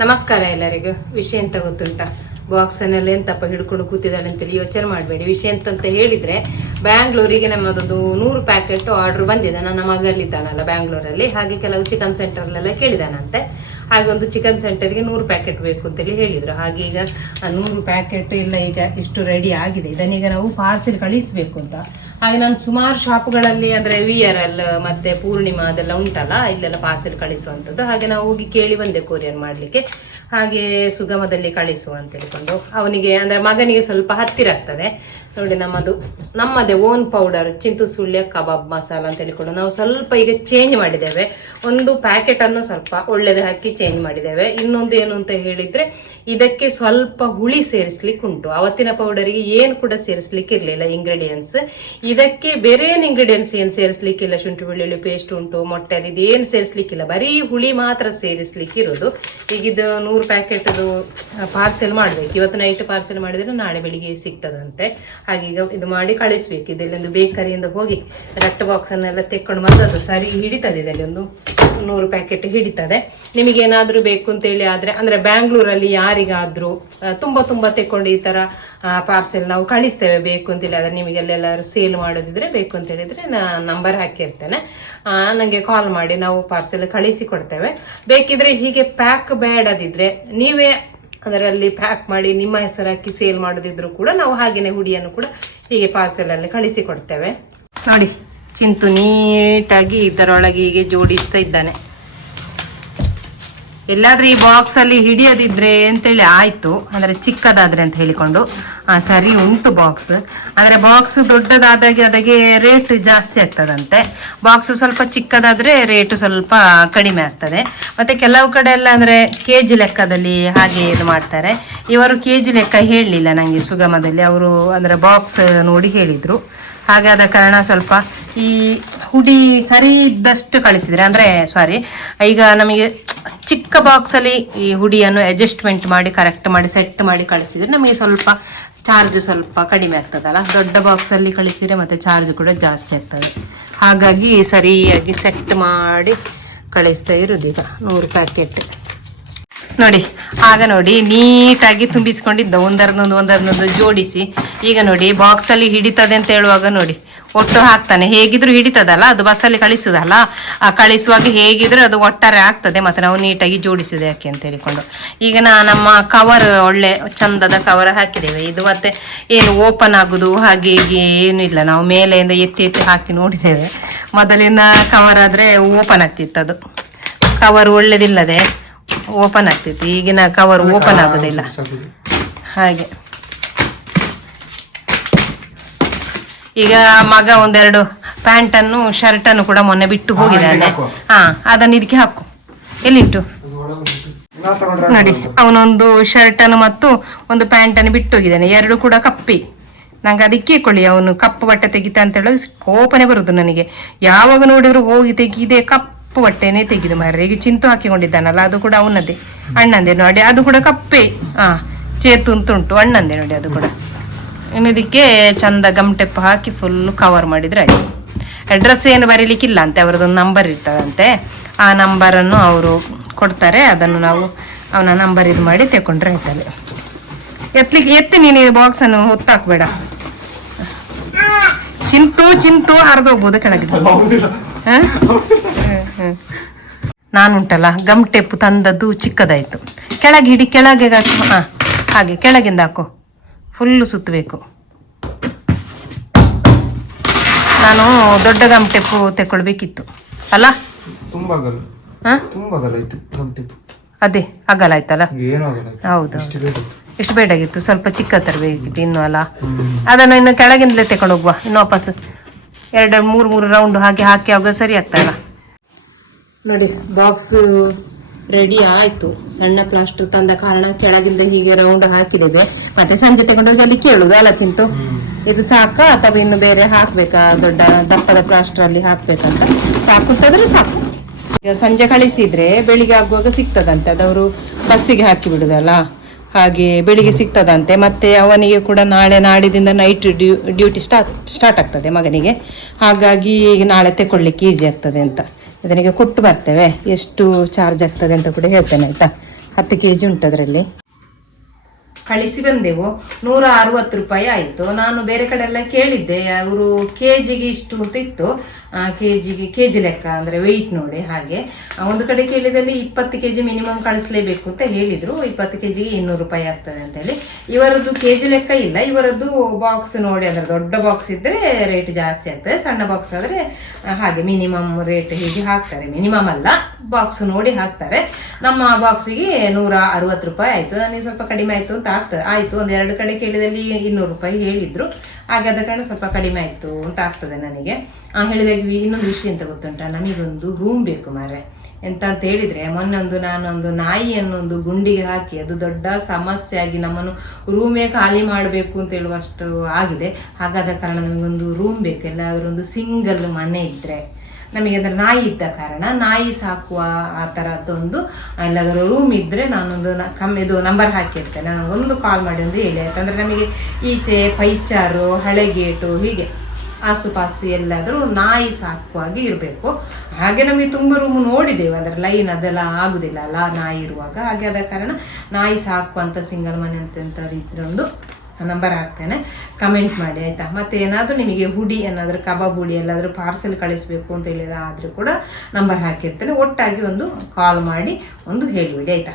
ನಮಸ್ಕಾರ ಎಲ್ಲರಿಗೂ. ವಿಷಯ ಎಂತ ಗೊತ್ತುಂಟಾ? ಬಾಕ್ಸನ್ನೆಲ್ಲ ಎಂತಪ್ಪ ಹಿಡ್ಕೊಂಡು ಕೂತಿದ್ದಾಳೆ ಅಂತೇಳಿ ಯೋಚನೆ ಮಾಡಬೇಡಿ. ವಿಷಯ ಎಂತಂತ ಹೇಳಿದ್ರೆ, ಬ್ಯಾಂಗ್ಳೂರಿಗೆ ನಮ್ಮದೊಂದು 100 ಪ್ಯಾಕೆಟ್ ಆರ್ಡರ್ ಬಂದಿದೆ. ನನ್ನ ಮಗಲ್ಲಿದ್ದಾನಲ್ಲ ಬ್ಯಾಂಗ್ಳೂರಲ್ಲಿ, ಹಾಗೆ ಕೆಲವು ಚಿಕನ್ ಸೆಂಟರ್ಲೆಲ್ಲ ಕೇಳಿದಾನಂತೆ. ಹಾಗೆ ಒಂದು ಚಿಕನ್ ಸೆಂಟರ್ಗೆ 100 ಪ್ಯಾಕೆಟ್ ಬೇಕು ಅಂತೇಳಿ ಹೇಳಿದ್ರು. ಹಾಗೆ ಈಗ 100 ಪ್ಯಾಕೆಟ್ ಇಲ್ಲ, ಈಗ ಇಷ್ಟು ರೆಡಿ ಆಗಿದೆ. ಇದನ್ನೀಗ ನಾವು ಪಾರ್ಸೆಲ್ ಕಳಿಸ್ಬೇಕು ಅಂತ. ಹಾಗೆ ನಾನು ಸುಮಾರು ಶಾಪ್ಗಳಲ್ಲಿ ಅಂದರೆ VRL ಮತ್ತೆ ಪೂರ್ಣಿಮಾ ಅದೆಲ್ಲ ಉಂಟಲ್ಲ, ಇಲ್ಲೆಲ್ಲ ಪಾರ್ಸೆಲ್ ಕಳಿಸುವಂಥದ್ದು. ಹಾಗೆ ನಾವು ಹೋಗಿ ಕೇಳಿ ಬಂದೆ ಕೊರಿಯರ್ ಮಾಡಲಿಕ್ಕೆ. ಹಾಗೆ ಸುಗಮದಲ್ಲಿ ಕಳಿಸುವ ಅಂತ ಹೇಳಿಕೊಂಡು ಅವನಿಗೆ ಅಂದರೆ ಮಗನಿಗೆ ಸ್ವಲ್ಪ ಹತ್ತಿರ ಆಗ್ತದೆ. ನೋಡಿ, ನಮ್ಮದೇ ಓನ್ ಪೌಡರ್ ಚಿಂತು ಸುಳ್ಯ ಕಬಾಬ್ ಮಸಾಲ ಅಂತ ಹೇಳಿಕೊಂಡು ನಾವು ಸ್ವಲ್ಪ ಈಗ ಚೇಂಜ್ ಮಾಡಿದ್ದೇವೆ. ಒಂದು ಪ್ಯಾಕೆಟ್ ಅನ್ನು ಸ್ವಲ್ಪ ಒಳ್ಳೆದು ಹಾಕಿ ಚೇಂಜ್ ಮಾಡಿದ್ದೇವೆ. ಇನ್ನೊಂದು ಏನು ಅಂತ ಹೇಳಿದ್ರೆ, ಇದಕ್ಕೆ ಸ್ವಲ್ಪ ಹುಳಿ ಸೇರಿಸ್ಲಿಕ್ಕೆ ಉಂಟು. ಅವತ್ತಿನ ಪೌಡರಿಗೆ ಏನು ಕೂಡ ಸೇರಿಸ್ಲಿಕ್ಕೆ ಇರಲಿಲ್ಲ ಇಂಗ್ರೀಡಿಯೆಂಟ್ಸ್. ಇದಕ್ಕೆ ಬೇರೆ ಏನು ಇಂಗ್ರೀಡಿಯೆಂಟ್ಸ್ ಏನು ಸೇರಿಸ್ಲಿಕ್ಕಿಲ್ಲ. ಶುಂಠಿ ಬೆಳ್ಳುಳ್ಳಿ ಪೇಸ್ಟ್ ಉಂಟು, ಮೊಟ್ಟೆ ಅದು ಏನು ಸೇರಿಸ್ಲಿಕ್ಕಿಲ್ಲ, ಬರೀ ಹುಳಿ ಮಾತ್ರ ಸೇರಿಸ್ಲಿಕ್ಕೆ ಇರೋದು. ಈಗ ಇದು 100 ಪ್ಯಾಕೆಟ್ದು ಪಾರ್ಸೆಲ್ ಮಾಡಬೇಕು. ಇವತ್ತು ನೈಟ್ ಪಾರ್ಸೆಲ್ ಮಾಡಿದ್ರೆ ನಾಳೆ ಬೆಳಿಗ್ಗೆ ಸಿಗ್ತದಂತೆ. ಹಾಗೆ ಈಗ ಇದು ಮಾಡಿ ಕಳಿಸ್ಬೇಕು. ಇದೆಲ್ಲೊಂದು ಬೇಕರಿಯಿಂದ ಹೋಗಿ ರಟ್ಟು ಬಾಕ್ಸನ್ನೆಲ್ಲ ತೆಕ್ಕೊಂಡು ಬಂದದ್ದು ಸರಿ ಹಿಡಿತದೆ. ಇದರಲ್ಲಿ ಒಂದು 100 ಪ್ಯಾಕೆಟ್ ಹಿಡಿತದೆ. ನಿಮಗೇನಾದರೂ ಬೇಕು ಅಂತೇಳಿ ಆದರೆ ಅಂದರೆ ಬ್ಯಾಂಗ್ಳೂರಲ್ಲಿ ಯಾರಿಗಾದರೂ ತುಂಬ ತೆಕ್ಕೊಂಡು ಈ ಥರ ಪಾರ್ಸೆಲ್ ನಾವು ಕಳಿಸ್ತೇವೆ ಬೇಕು ಅಂತೇಳಿ. ಆದರೆ ನಿಮಗೆಲ್ಲೆಲ್ಲರೂ ಸೇಲ್ ಮಾಡೋದಿದ್ರೆ ಬೇಕು ಅಂತ ಹೇಳಿದರೆ ನಂಬರ್ ಹಾಕಿರ್ತೇನೆ, ನನಗೆ ಕಾಲ್ ಮಾಡಿ ನಾವು ಪಾರ್ಸೆಲ್ ಕಳಿಸಿ ಕೊಡ್ತೇವೆ. ಬೇಕಿದ್ರೆ ಹೀಗೆ ಪ್ಯಾಕ್ ಬೇಡದಿದ್ರೆ ನೀವೇ ಅದರಲ್ಲಿ ಪ್ಯಾಕ್ ಮಾಡಿ ನಿಮ್ಮ ಹೆಸರು ಹಾಕಿ ಸೇಲ್ ಮಾಡೋದಿದ್ರು ಕೂಡ ನಾವು ಹಾಗೇನೆ ಹುಡಿಯನ್ನು ಕೂಡ ಹೀಗೆ ಪಾರ್ಸೆಲಲ್ಲಿ ಕಳಿಸಿ ಕೊಡ್ತೇವೆ. ನೋಡಿ, ಚಿಂತು ನೀಟಾಗಿ ಇದರೊಳಗೆ ಹೀಗೆ ಜೋಡಿಸ್ತಾ ಇದ್ದಾನೆ. ಎಲ್ಲಾದ್ರೂ ಈ ಬಾಕ್ಸ್ ಅಲ್ಲಿ ಹಿಡಿಯದಿದ್ರೆ ಅಂತೇಳಿ ಆಯ್ತು, ಅಂದ್ರೆ ಚಿಕ್ಕದಾದ್ರೆ ಅಂತ ಹೇಳಿಕೊಂಡು ಸರಿ ಉಂಟು ಬಾಕ್ಸ್. ಅಂದ್ರೆ ಬಾಕ್ಸ್ ದೊಡ್ಡದಾದಾಗೆ ಅದಕ್ಕೆ ರೇಟ್ ಜಾಸ್ತಿ ಆಗ್ತದಂತೆ. ಬಾಕ್ಸ್ ಸ್ವಲ್ಪ ಚಿಕ್ಕದಾದ್ರೆ ರೇಟ್ ಸ್ವಲ್ಪ ಕಡಿಮೆ ಆಗ್ತದೆ. ಮತ್ತೆ ಕೆಲವು ಕಡೆ ಎಲ್ಲ ಅಂದ್ರೆ ಕೆಜಿ ಲೆಕ್ಕದಲ್ಲಿ ಹಾಗೆ ಇದು ಮಾಡ್ತಾರೆ. ಇವರು ಕೆಜಿ ಲೆಕ್ಕ ಹೇಳಲಿಲ್ಲ ನಂಗೆ ಸುಗಮದಲ್ಲಿ, ಅವರು ಅಂದ್ರೆ ಬಾಕ್ಸ್ ನೋಡಿ ಹೇಳಿದ್ರು. ಹಾಗೆ ಆದ ಕಾರಣ ಸ್ವಲ್ಪ ಈ ಹುಡಿ ಸರಿ ಇದ್ದಷ್ಟು ಕಳಿಸಿದ್ರೆ, ಅಂದರೆ ಸಾರಿ, ಈಗ ನಮಗೆ ಚಿಕ್ಕ ಬಾಕ್ಸಲ್ಲಿ ಈ ಹುಡಿಯನ್ನು ಅಡ್ಜಸ್ಟ್ಮೆಂಟ್ ಮಾಡಿ ಕರೆಕ್ಟ್ ಮಾಡಿ ಸೆಟ್ ಮಾಡಿ ಕಳಿಸಿದ್ರೆ ನಮಗೆ ಸ್ವಲ್ಪ ಚಾರ್ಜ್ ಸ್ವಲ್ಪ ಕಡಿಮೆ ಆಗ್ತದಲ್ಲ. ದೊಡ್ಡ ಬಾಕ್ಸಲ್ಲಿ ಕಳಿಸಿದರೆ ಮತ್ತೆ ಚಾರ್ಜ್ ಕೂಡ ಜಾಸ್ತಿ ಆಗ್ತದೆ. ಹಾಗಾಗಿ ಸರಿಯಾಗಿ ಸೆಟ್ ಮಾಡಿ ಕಳಿಸ್ತಾ ಇರೋದು. ಈಗ 100 ಪ್ಯಾಕೆಟ್ ನೋಡಿ, ಆಗ ನೋಡಿ ನೀಟಾಗಿ ತುಂಬಿಸ್ಕೊಂಡಿದ್ದ ಒಂದರದೊಂದು ಜೋಡಿಸಿ. ಈಗ ನೋಡಿ ಬಾಕ್ಸಲ್ಲಿ ಹಿಡಿತದೆ ಅಂತ ಹೇಳುವಾಗ ನೋಡಿ ಒಟ್ಟು ಹಾಕ್ತಾನೆ. ಹೇಗಿದ್ರು ಹಿಡಿತದಲ್ಲ, ಅದು ಬಸ್ಸಲ್ಲಿ ಕಳಿಸುದಲ್ಲ, ಆ ಕಳಿಸುವಾಗ ಹೇಗಿದ್ರು ಅದು ಒಟ್ಟಾರೆ ಆಗ್ತದೆ. ಮತ್ತೆ ನಾವು ನೀಟಾಗಿ ಜೋಡಿಸುದು ಯಾಕೆ ಅಂತ ಹೇಳಿಕೊಂಡು ಈಗ ನಮ್ಮ ಕವರ್ ಒಳ್ಳೆ ಚಂದದ ಕವರ್ ಹಾಕಿದ್ದೇವೆ. ಇದು ಮತ್ತೆ ಏನು ಓಪನ್ ಆಗುದು ಹಾಗೆ ಹೀಗೆ ಏನು ಇಲ್ಲ. ನಾವು ಮೇಲೆಯಿಂದ ಎತ್ತಿ ಹಾಕಿ ನೋಡಿದ್ದೇವೆ. ಮೊದಲಿನ ಕವರ್ ಆದ್ರೆ ಓಪನ್ ಆಗ್ತಿತ್ತು, ಅದು ಕವರ್ ಒಳ್ಳೇದಿಲ್ಲದೆ ಓಪನ್ ಆಗ್ತಿತ್ತು. ಈಗಿನ ಕವರ್ ಓಪನ್ ಆಗುದಿಲ್ಲ. ಹಾಗೆ ಈಗ ಮಗ ಒಂದೆರಡು ಪ್ಯಾಂಟನ್ನು ಶರ್ಟನ್ನು ಕೂಡ ಮೊನ್ನೆ ಬಿಟ್ಟು ಹೋಗಿದ್ದಾನೆ. ಅದನ್ನು ಇದಕ್ಕೆ ಹಾಕು. ಎಲ್ಲಿಟ್ಟು ನೋಡಿ, ಅವನೊಂದು ಶರ್ಟನ್ನು ಮತ್ತು ಒಂದು ಪ್ಯಾಂಟನ್ನು ಬಿಟ್ಟು ಹೋಗಿದ್ದಾನೆ. ಎರಡು ಕೂಡ ಕಪ್ಪಿ. ನಂಗೆ ಅದಕ್ಕೆ ಕೊಳ್ಳಿ, ಅವನು ಕಪ್ಪು ಬಟ್ಟೆ ತೆಗಿತ ಅಂತ ಹೇಳಿ ಕೋಪನೆ ಬರುದು ನನಗೆ. ಯಾವಾಗ ನೋಡಿದ್ರು ಹೋಗಿ ತೆಗಿದೆ ಕಪ್ಪು ಬಟ್ಟೆನೇ ತೆಗೆದು ಮಾರ್ರೆ. ಈಗ ಚಿಂತು ಹಾಕಿಕೊಂಡಿದ್ದಾನಲ್ಲ, ಅದು ಕೂಡ ಅವನದೇ, ಅಣ್ಣಂದೇ ನೋಡಿ, ಅದು ಕೂಡ ಕಪ್ಪೆ. ಚೇತು ಉಂಟು ಅಣ್ಣಂದೇ ನೋಡಿ, ಅದು ಕೂಡ. ಇನ್ನದಕ್ಕೆ ಚಂದ ಗಮ್ಟೆಪ್ಪ ಹಾಕಿ ಫುಲ್ ಕವರ್ ಮಾಡಿದ್ರೆ ಆಯ್ತು. ಅಡ್ರೆಸ್ ಏನು ಬರೀಲಿಕ್ಕಿಲ್ಲ ಅಂತೆ, ಅವರದೊಂದು ನಂಬರ್ ಇರ್ತದಂತೆ. ಆ ನಂಬರನ್ನು ಅವರು ಕೊಡ್ತಾರೆ, ಅದನ್ನು ನಾವು ಅವನ ನಂಬರ್ ಇದು ಮಾಡಿ ತೆಕೊಂಡ್ರೆ ಆಯ್ತದೆ. ಎತ್ತಿ ನೀನು ಬಾಕ್ಸನ್ನು ಹೊತ್ತಾಕ್ಬೇಡ. ಚಿಂತು ಹರಿದೋಗ್ಬೋದು ಕೆಳಗೆ. ನಾನುಂಟಲ್ಲ ಗಮ್ಟೆಪ್ಪು ತಂದದ್ದು ಚಿಕ್ಕದಾಯ್ತು. ಕೆಳಗೆ ಹಿಡಿ, ಕೆಳಗೆ ಹಾಕು. ಹಾಗೆ ಕೆಳಗಿಂದ ಹಾಕು, ಫುಲ್ಲು ಸುತ್ತಬೇಕು. ನಾನು ದೊಡ್ಡ ಗಮ್ಟೆಪ್ಪು ತೆಕೊಳ್ಬೇಕಿತ್ತು ಅಲ್ಲ. ಅದೇ ಅಗಲ ಆಯ್ತಲ್ಲ. ಹೌದು, ಎಷ್ಟು ಬೇಡಾಗಿತ್ತು. ಸ್ವಲ್ಪ ಚಿಕ್ಕ ತರಬೇಕಿತ್ತು ಇನ್ನು ಅಲ್ಲ. ಅದನ್ನು ಇನ್ನು ಕೆಳಗಿಂದಲೇ ತೆಕೊಂಡು ಹೋಗುವ. ಇನ್ನು ವಾಪಸ್ 2-3 ರೌಂಡ್ ಹಾಗೆ ಹಾಕಿ ಆಗ ಸರಿ ಆಗ್ತಲ್ಲ. ನೋಡಿ, ಬಾಕ್ಸ್ ರೆಡಿ ಆಯ್ತು. ಸಣ್ಣ ಪ್ಲಾಸ್ಟರ್ ತಂದ ಕಾರಣ ಕೆಳಗಿಂದ ಹೀಗೆ ರೌಂಡ್ ಹಾಕಿದ್ದೇವೆ. ಮತ್ತೆ ಸಂಜೆ ತಗೊಂಡೋಗಿ ಅಲ್ಲಿ ಕೇಳುದು ಅಲ್ಲ ಚಿಂತು, ಇದು ಸಾಕಾ ಅಥವಾ ಇನ್ನು ಬೇರೆ ಹಾಕ್ಬೇಕಾ, ದೊಡ್ಡ ದಪ್ಪದ ಪ್ಲಾಸ್ಟರ್ ಅಲ್ಲಿ ಹಾಕ್ಬೇಕಂತ. ಸಾಕುಂತಾದ್ರೆ ಸಾಕು. ಈಗ ಸಂಜೆ ಕಳಿಸಿದ್ರೆ ಬೆಳಿಗ್ಗೆ ಆಗುವಾಗ ಸಿಗ್ತದಂತೆ. ಅದವರು ಬಸ್ಸಿಗೆ ಹಾಕಿ ಬಿಡುದಲ್ಲ, ಹಾಗೆ ಬೆಳಿಗ್ಗೆ ಸಿಗ್ತದಂತೆ. ಮತ್ತೆ ಅವನಿಗೆ ಕೂಡ ನಾಳೆ ನಾಡಿದಿಂದ ನೈಟ್ ಡ್ಯೂಟಿ ಸ್ಟಾರ್ಟ್ ಆಗ್ತದೆ ಮಗನಿಗೆ. ಹಾಗಾಗಿ ಈಗ ನಾಳೆ ತೆಕೊಳ್ಳಿಕ್ಕೆ ಈಸಿ ಆಗ್ತದೆ ಅಂತ ಇದನಿಗೆ ಕೊಟ್ಟು ಬರ್ತೇವೆ. ಎಷ್ಟು ಚಾರ್ಜ್ ಆಗ್ತದೆ ಅಂತ ಕೂಡ ಹೇಳ್ತೇನೆ ಆಯ್ತಾ. 10 kg ಉಂಟು ಅದರಲ್ಲಿ. ಕಳಿಸಿ ಬಂದೆವು. 160 ರೂಪಾಯಿ ಆಯಿತು. ನಾನು ಬೇರೆ ಕಡೆ ಎಲ್ಲ ಕೇಳಿದ್ದೆ, ಅವರು ಕೆಜಿಗೆ ಇಷ್ಟು ಅಂತ ಇತ್ತು. ಕೆಜಿ ಲೆಕ್ಕ ಅಂದರೆ ವೆಯ್ಟ್ ನೋಡಿ. ಹಾಗೆ ಒಂದು ಕಡೆ ಕೇಳಿದಲ್ಲಿ 20 kg ಮಿನಿಮಮ್ ಕಳಿಸ್ಲೇಬೇಕು ಅಂತ ಹೇಳಿದರು. 20 kgಗೆ 200 ರೂಪಾಯಿ ಆಗ್ತದೆ ಅಂತೇಳಿ. ಇವರದ್ದು ಕೆಜಿ ಲೆಕ್ಕ ಇಲ್ಲ, ಇವರದ್ದು ಬಾಕ್ಸ್ ನೋಡಿ, ಅಂದರೆ ದೊಡ್ಡ ಬಾಕ್ಸ್ ಇದ್ದರೆ ರೇಟ್ ಜಾಸ್ತಿ ಆಗ್ತದೆ, ಸಣ್ಣ ಬಾಕ್ಸ್ ಆದರೆ ಹಾಗೆ ಮಿನಿಮಮ್ ರೇಟ್ ಹೀಗೆ ಹಾಕ್ತಾರೆ. ಮಿನಿಮಮ್ ಅಲ್ಲ, ಬಾಕ್ಸ್ ನೋಡಿ ಹಾಕ್ತಾರೆ. ನಮ್ಮ ಬಾಕ್ಸಿಗೆ 160 ರೂಪಾಯಿ ಆಯಿತು. ನನಗೆ ಸ್ವಲ್ಪ ಕಡಿಮೆ ಆಯಿತು ಅಂತ ಆಯಿತು. ಒಂದು 2 ಕಡೆ ಕೇಳಿದಲ್ಲಿ 200 ರೂಪಾಯಿ ಹೇಳಿದರು. ಹಾಗೆ ಆದ ಕಾರಣ ಸ್ವಲ್ಪ ಕಡಿಮೆ ಆಯಿತು ಅಂತ ಆಗ್ತದೆ ನನಗೆ. ಹೇಳಿದಾಗ ಇನ್ನೊಂದು ವಿಷಯ ಅಂತ ಗೊತ್ತುಂಟ, ನಮಗೊಂದು ರೂಮ್ ಬೇಕು ಮಾರೆ. ಎಂತ ಅಂತ ಹೇಳಿದರೆ, ಮೊನ್ನೆ ನಾನೊಂದು ನಾಯಿಯನ್ನು ಒಂದು ಗುಂಡಿಗೆ ಹಾಕಿ ಅದು ದೊಡ್ಡ ಸಮಸ್ಯೆ ಆಗಿ ನಮ್ಮನ್ನು ರೂಮೇ ಖಾಲಿ ಮಾಡಬೇಕು ಅಂತ ಹೇಳುವಷ್ಟು ಆಗಿದೆ. ಹಾಗಾದ ಕಾರಣ ನಮಗೊಂದು ರೂಮ್ ಬೇಕು. ಎಲ್ಲಾದರೂ ಒಂದು ಸಿಂಗಲ್ ಮನೆ ಇದ್ದರೆ ನಮಗೆ, ಅಂದರೆ ನಾಯಿ ಇದ್ದ ಕಾರಣ ನಾಯಿ ಸಾಕುವ ಆ ಥರದ್ದೊಂದು ಎಲ್ಲಾದರೂ ರೂಮ್ ಇದ್ದರೆ ನಾನೊಂದು ಇದು ನಂಬರ್ ಹಾಕಿರ್ತೇನೆ, ನನಗೊಂದು ಕಾಲ್ ಮಾಡಿ ಒಂದು ಹೇಳಿ ಆಯ್ತು. ಅಂದರೆ ನಮಗೆ ಈಚೆ ಪೈಚಾರು, ಹಳೆಗೇಟು, ಹೀಗೆ ಆಸುಪಾಸು ಎಲ್ಲಾದರೂ ನಾಯಿ ಸಾಕುವಾಗಿ ಇರಬೇಕು. ಹಾಗೆ ನಮಗೆ ತುಂಬ ರೂಮ್ ನೋಡಿದ್ದೇವೆ, ಅಂದರೆ ಲೈನ್ ಅದೆಲ್ಲ ಆಗುದಿಲ್ಲ ಅಲ್ಲ ನಾಯಿ ಇರುವಾಗ. ಹಾಗೆ ಆದ ಕಾರಣ ನಾಯಿ ಸಾಕುವಂಥ ಸಿಂಗಲ್ ಮನೆ ಅಂತ ಇದ್ರೆ ಒಂದು ನಂಬರ್ ಹಾಕ್ತೇನೆ, ಕಮೆಂಟ್ ಮಾಡಿ ಆಯಿತಾ. ಮತ್ತು ಏನಾದರೂ ನಿಮಗೆ ಹುಡಿ ಏನಾದರೂ ಕಬಾಬ್ ಹುಡಿ ಎಲ್ಲಾದರೂ ಪಾರ್ಸೆಲ್ ಕಳಿಸ್ಬೇಕು ಅಂತ ಹೇಳಿದ್ರೆ ಆದರೂ ಕೂಡ ನಂಬರ್ ಹಾಕಿರ್ತೇನೆ. ಒಟ್ಟಾಗಿ ಒಂದು ಕಾಲ್ ಮಾಡಿ ಒಂದು ಹೇಳುವಿಡಿ ಆಯಿತಾ.